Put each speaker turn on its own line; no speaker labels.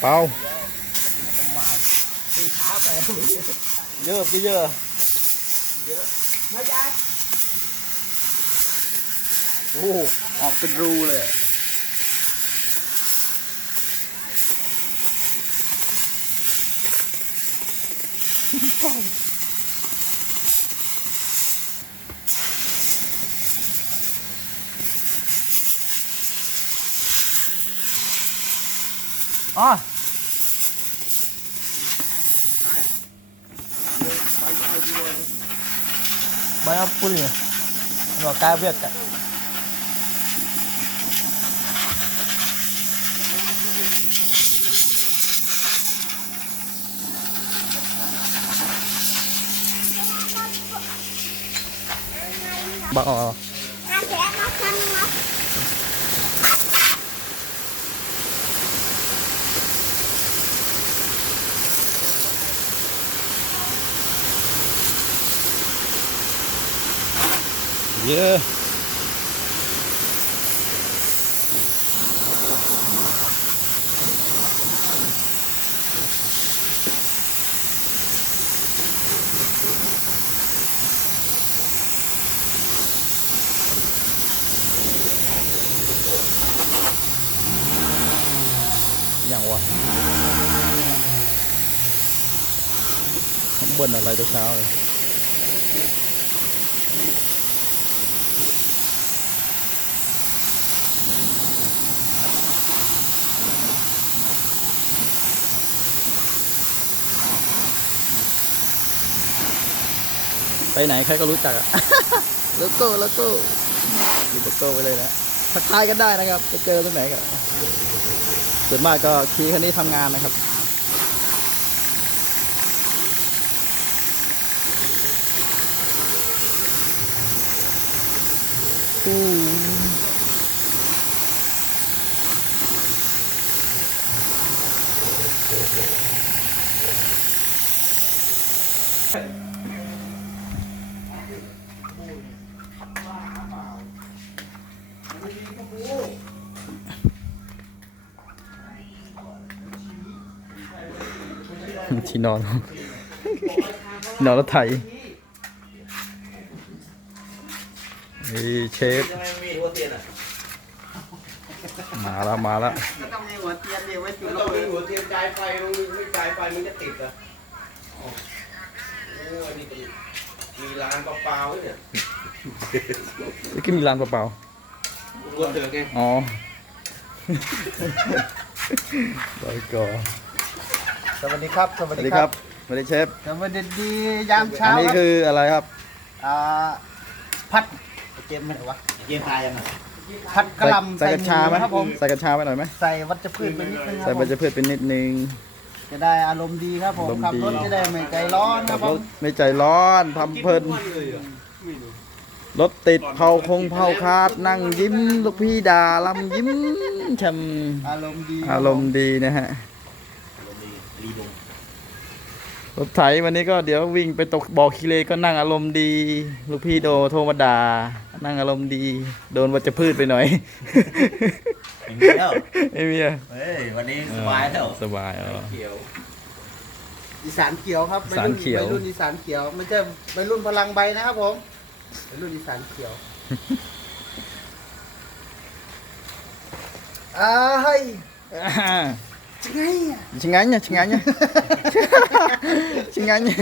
เปล่า
ตีขาไป
เยอะพี่เยอะ
มาจ้า
โอ้ออกเป็นรูเลยอ๋อ
Banyak pun ya. Nó cá việc cả.
Bác ờ.
Hai trẻ nó xanh nó
Yeah. อย่างวะบ่นอะไรตัวเช้าเล ไปไหนใครก็รู้จักอะโลโก้โลโก้ดูโลโก้ไปเลยนะทักทายกันได้นะครับไปเจอตรงไหนกันส่วนมากก็ขี่คันนี้ทำงานนะครับ ที่นอนที่นอนรถไถนี่เชฟ
Jangan ambil dua tian lah.
มาแล้วมาแล้ว
ต้องมีหัวเทียนเดียวไว้จุด
ต้องมีหัวเทียนจ่ายไฟตรงนี้ไม่จ่ายไฟมันจะติดเหรอะโอ้อันนี้เป็นมีร้านเปล่าๆเนี่ย
เมื่อกี้มีร้านเปล่า
ตัวเถื่อนไง
ๆอ๋อร้อยก่อ
สวัสดีครับส
ส
วั
วั
ส
ส
ดี
ดี
ค
ค
รั
รั
บบ
สวัสดีเชฟ
สวัสดียาม
อั
เช้าน
นี้
ครับ
คืออะไรครับ
อ่าพัดเกมไม่ไหนวะ
เกียร์ตายยังไง
พัดกระหลำ
ใส่กัญชาไหม
มูครับผม
ใส่กัญชาไปหน่อยไหม
ใส่วัชพืชไปนิดนึงค
ใส่
รับ
ใบจะพืชเป็นนิดนึง
จะได้อารมณ์ดีครับผม
อารมณ์
ขับ
ดี
รถจะได้ไม่ใจร้อนค
ขั
รั
บบ
ผ
ร
ม
ถไม่ใจร้อนทำเพลินรถติดเผาคงเผาคาดนั่งยิ้ม ลูกพี่ด่าลำยิ้มแชม
อารมณ์ดี
อารมณ์ดีนะฮะ รถไถวันนี้ก็เดี๋ยววิ่งไปตกบ่อคีเลก็นั่งอารมณ์ดี ลูกพี่โดโทรมาด่านั่งอารมณ์ดี โดนวัชพืชไปหน่อย
อย่างนี้แล้ว
ไม่มีอะ
เฮ้ยวันนี้สบายแล้ว
สบายอ๋อ
เขียว
อีสานเขียวครับ
อีสานเขียว
วัยรุ่นอีสานเขียวไม่ใช่วัยรุ่นพลังใบนะครับผมวัยรุ่นอีสานเขียวอ่าเฮ้ย
อ่า
จะ